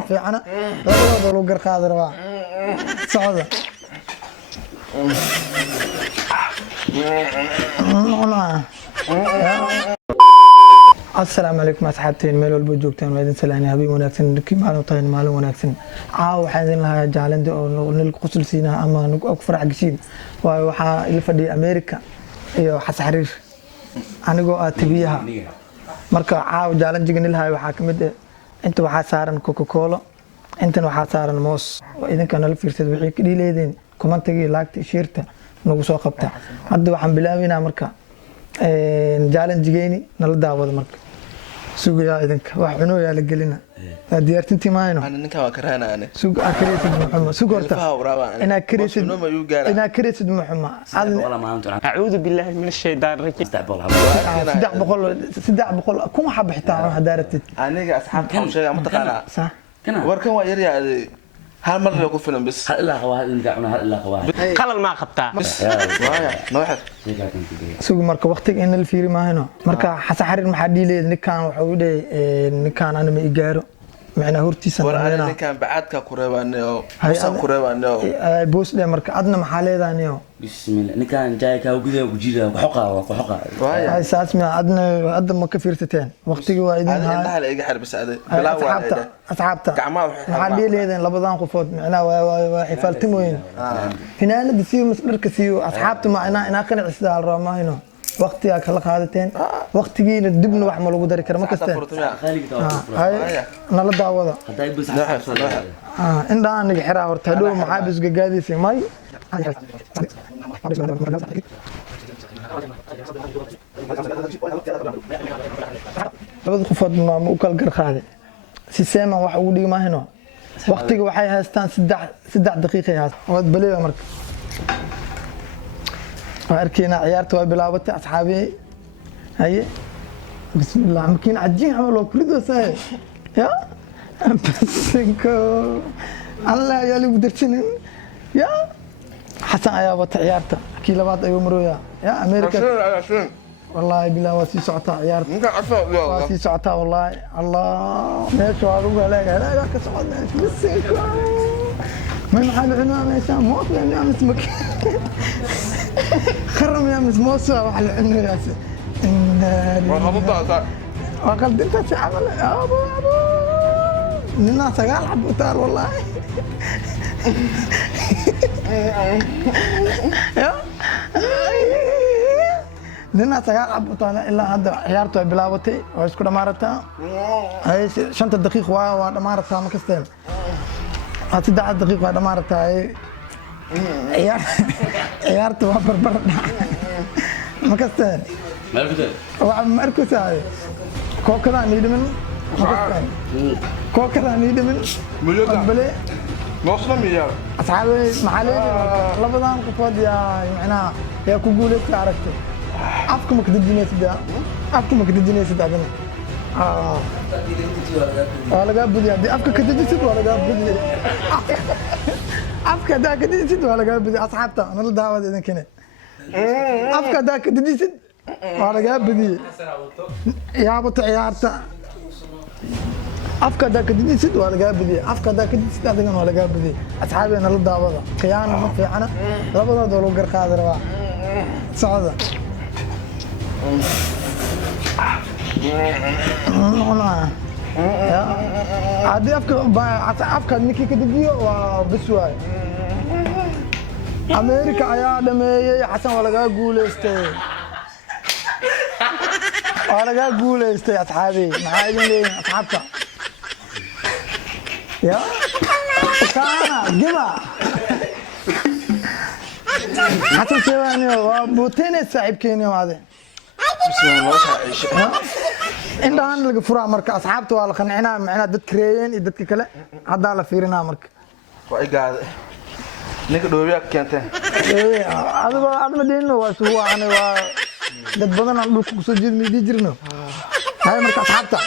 في أنا لا لو قر قادر وا صعدة السلام عليكم أصحابتين ميل والبوجوكتين وإذن سلاني هبي وناكسن كي معلوم طين معلوم وناكسن وحين لها جالند أو نلقصل سينا أما نكفر عقشين وحا الفدي أمريكا iyo xasxariir anigoo aad tabiyaha marka caaw jaalan jigin ilaahay waxa kamid ah inta waxa saaran Coca-Cola intan waxa saaran moos idinka nala fiirsad wixii ka dhiileedeen commentiga laagta sheerta nagu soo qabta hadda waxaan bilaabaynaa marka jaalan jigeeni nala daawado marka suuqa idinka wax cuno yaa la gelina diyaartintii maayno ninka waa karaana ane suuq akriisid Muhammad suuq horta ina akriisid Muhammad أعوذ بالله من الشيطان الرجيم صدق بقول كم حب حتى حدارتك aniga asxaabta sheega ma taqaana صح warkan waa yar yaa hal mar lagu filan bis هلا خواه اللي قاعنا هلا خواه خلل ما خبتها waaya nooxad suuq marka waqtiga in la fiiri maahayno marka xasa xariir maxaa dhiileed ninkan waxa uu dhigay ninkan anama i gaaro macna hortiisa war aan ninkan bacaadka ku reebaanay oo musan ku reebaanay ay boos dhe marka adna maxaa leedahay بسم الله نكان جاي كاو كذا وجيدا وحقا وحقا waaya ay saasmi adna ma ka fiirsateen waqtiga waa idin aan indhaha la iga xarbis aday bilaa waa asxaabta gacmaha maxaa dhiileedeen labadan qofood macna waa xifaaltimoyin finaanada si masdarka siiyo asxaabta macna ina qanacsidaal roomahayno waqtiga kala qaadateen waqtigiina dibna wax ma lagu dari karo ma kastaan خالق hay nala daawada هذا يبس indha aniga xiraa horta hadhow maxaa bis gagaadiisay may labada qofood ma u kala gar qaaday si seema wax ugu dhigi maahino waqtiga waxay haystaan 3 daqiiqo haas wad baleeyo marka arkina ciyaarta way bilaabatay asxaabi haye bismillah makin cajiin amal oo kulido saay ya بسنكو الله يالي بدرتين يا حسن يا بط عيارته كي لبعض أيوم رويا يا أمريكا والله بالله واسي سعتها عيارته ninka afaa واسي سعتها والله الله ليش وارجع لا كسعنا بسنكو من حال عنوان يا شام موت يا اسمك خرم يا مس موسى وحل عنوان يا سي وقلت انت تعمل ابو ننا سقال حب وتار والله ننا سقال حب وتار إلا هذا عيارته بلاوتي ويسكو دمارتها هاي شنطة دقيق ودمارتها ما كستين هاتي 10 دقيق ودمارتها هاي عيارته وبربر ما كستين ما كده وعم مركز هاي كوكلا نيد من كوكلا نيد من قبلي noosna miyaa أصحابي محلي لبضان قفود يا معناها يا كوجولة تعرفت أفكم كدجني سدا أفكم كدجني سدا أنا ولا جاب بدي أدي أفك كدجني سدا ولا جاب بدي أفك دا كدجني سدا ولا جاب بدي أصحابته أنا الدعوة إذا كنا أفك دا كدجني سدا ولا جاب بدي يا أبو تعيارته أفكار ذاك الدين سد ولا جاب أفكار ذاك الدين سد هذا ولا جاب أصحابي أنا للدا وضع خيانة ما في أنا ربنا دولو قر قادر وا صعدة عادي أفكار نيكي كدجيو وبسواي أمريكا يا دمي حسن ولا جاب قولستي ولا جاب قولستي أصحابي معايا لين أصحابك يا كان جبا حتى سواني وبوتين السعيب كيني وهذا بسم الله عايش إن ده أنا لقى فراغ مركز أصحابته ولا خنعنا معنا دت كريين دت كلا هذا على فيرنا مركز way gaad ninka dhoobiya keentay هذا مدينة وسوا أنا و دت بدنا نقول كوسجيد ميدي جرنا هاي مركز أصحابته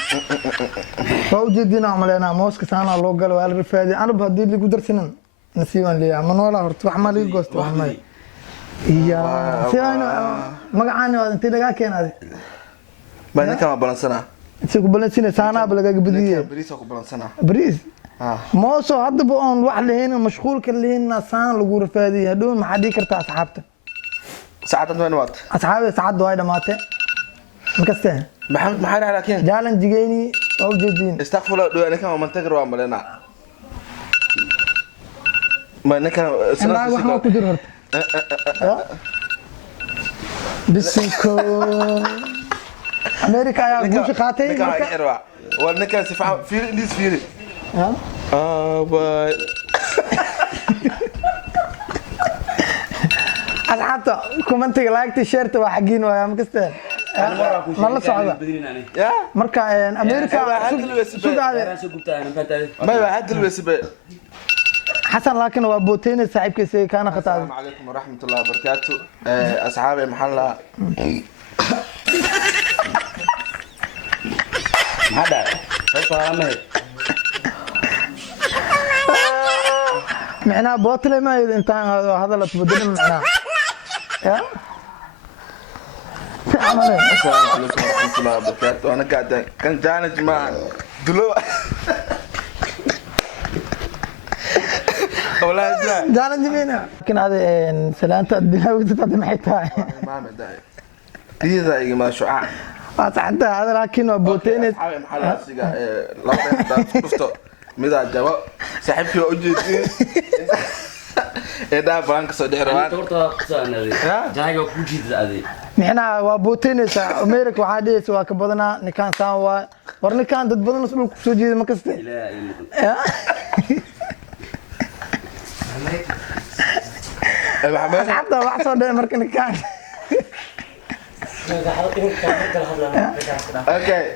فوجدنا عملنا موسك سانا لوجل والرفادي أنا بهدي اللي قدر سنن نسيبان لي من ولا هرت وحمالي قست وحمالي يا سيانا مقعاني وأنت لقى كين هذا baa ninka ma balansanaa inta ku balansiina saana balaga gabadhiye bariis ku balansanaa bariis mooso haddaba oon wax lahayn mashquulka lahayn saan lagu rafaadiyay hadhow maxaa dhigi kartaa asxaabta saacaddan weyn waad asxaabta saacadda way dhamaatay makaste maxamed maxaa dhahay laakiin jaalanjigeyni waa ujeediin استغفر الله انا كمان منتقر وعملنا ما نكا ilaa wax ma ku jiro horta bisinko Amerika ayaa guusha qaatay نكا ونكا سفا في ليس فيري باي asxaabta commentiga like share waa xagiin waa makasteen nala socda يا marka Amerika sugaade ما بعد الوسبه حسن لكن waa booteynay saaxiibkiisa kana khataa السلام عليكم ورحمه الله وبركاته اصحابي محله هذا فاهمه معناها بوتله ما intaan hadal tubadin macnaa ya السلام عليكم ورحمه الله وبركاته انا قاعد كان جانج مع دلو ولا جاي jaalan jimina لكن هذا salaanta dilawda tadi maxay tahay ما مداي إذا يجي ما شعاع حتى هذا لكن بوتيني أصحابي محل سيجا لو ده كفتو ميدا جواب سحبك وجدي إذا بانك صدق روان torta qsaanade jaaga ku jiidade معناها وبوتيني أمريكا وحديث وكبدنا نكان سوا ورنكان ضد بدنا نسلوك سوجي ما كسته لا محمد حتى واحد ده مركن كان أوكي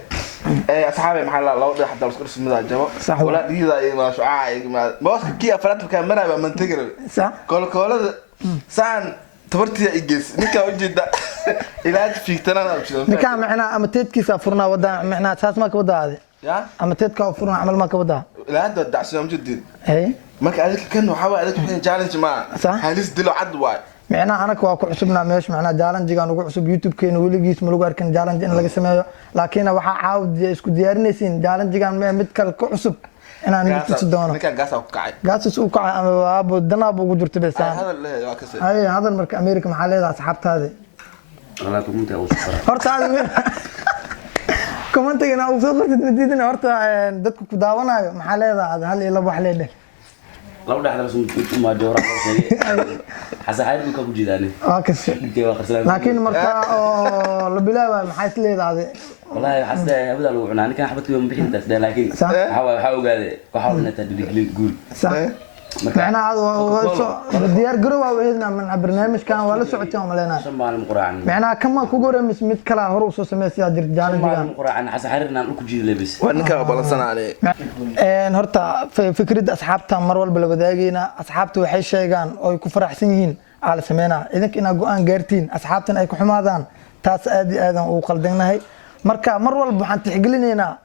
أصحابي محل لو ده حتى بس ميدا جواب صح ولا إذا يجي ما شعاع ما بس كي أفراد كاميرا بمن تجرب صح كل سان تبرتي إجلس نكا وجد إلى فيك تنا نكان معناها أما تيتكيس أفرنا ودا معناها أساس ما كودا هذا يا أما تيتك أفرنا عمل ما كودا لا أنت دعسنا جديد إيه marka adiga kan waxa way adiga challenge ma halis dilo cad waay معناها أنا كوا كعصبنا ماش معناها جالن جيجان وكعصب يوتيوب كين ولقيس ملوك أركن جالن إن لقى سماه لكن وح عاود إسكو ديارني سين جالن جيجان ما متكل كعصب أنا نجيت تصدقنا كان قاسا وقعي قاس سوق أبو الدنا أبو قدرت بس هذا اللي واكسر أي هذا المرك أمريكا محلي أصحابت هذه انا كنت اوصل هرت هذا كمان تيجي أنا أوصل قلت مدينة هرت دتك كداونا محلي هذا هل يلا بحلي لو دحدا بس ما جورا حسن حيرك ku jiidane كس لكن مركا البلاوة محيط لي هذا والله حسن ابدا لو cunaa ninkan xabadkii ma bixin taas laakiin waxa ogaade waxa uu nata dhigli guul صح معنا هذا ديار قروة وهذنا من برنامج كان ولا سعتهم لنا سمان قرaan معنا كم كوجر مت كلا هروس وسميس يا جرجال سمان quraan حسن حيرنا ku jiidle bis وانك بلسناني ان هرتا فكرة أصحابتها مرول بالوداجينا أصحابته وحي شيئان أو يكون فرحسين على سمينا إذا كنا جوان جارتين أصحابتنا يكون حمادان تاس آدي آدم وقلدنا هاي مركا مرول بحن تحقلنا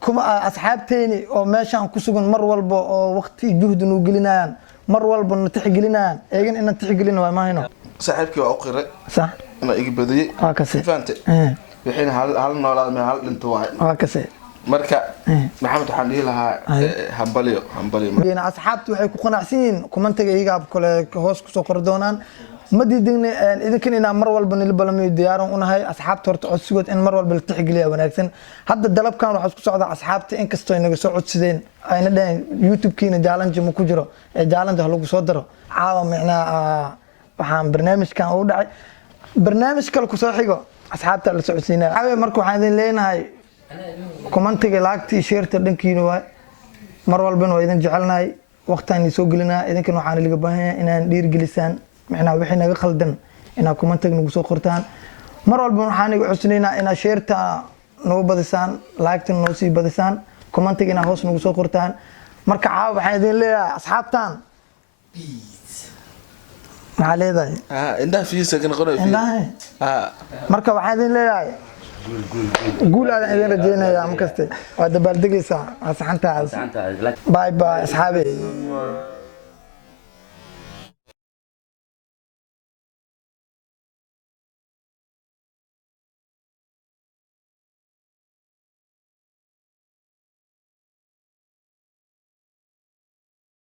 كم أصحابتيني أو ماشان كسبن مرول بوقت جهد نوجلناان مرول بنتحقلناان إيجن إن تحقلنا وما هنا صاحبك وأقرأ صح أنا إيجي بدي كسي فهمت الحين هل نولاد من هل أنت واحد كسي marka maxamed waxaan dhihi lahaa hambaliyo يعني أصحابتي waxay ku qanacsiin commentiga iyaga kale hoos ku soo qor doonaan ma diidin idin kan ina mar walba nil balamiyo diyaaran unahay asxaabta horta codsigood in mar walba la tixgeliyo wanaagsan hadda dalabkan waxa isku socda asxaabta in kasto inaga soo codsadeen ayna dhayn youtube kiina challenge ma ku jiro ee challenge lagu soo daro caawa macnaa waxaan barnaamijkan u dhacay barnaamij kale ku soo xigo asxaabta la socodsiinaa caawa marka waxaan idin leenahay commentiga laagtii sheerta dhankiina waa mar walbana waa idin jecelnahay waqtaan soo gelinaa idinkan waxaan ilaga baahanyaa inaan dhiirgelisaan macnaa wixii naga khaldan inaa commentiga nagu soo qortaan mar walba waxaan iga codsaneynaa inaa sheerta nagu badisaan laagta noo sii badisaan commentiga inaa hoos nagu soo qortaan marka caawa waxaan idin leeyahay asxaabtaan maxaa leedahay indhaha fiisa kan qoray marka waxaan idin leeyahay قول هذا إذا رجينا يا مكستي وهذا بلدقي ساعة صحنتها باي باي أصحابي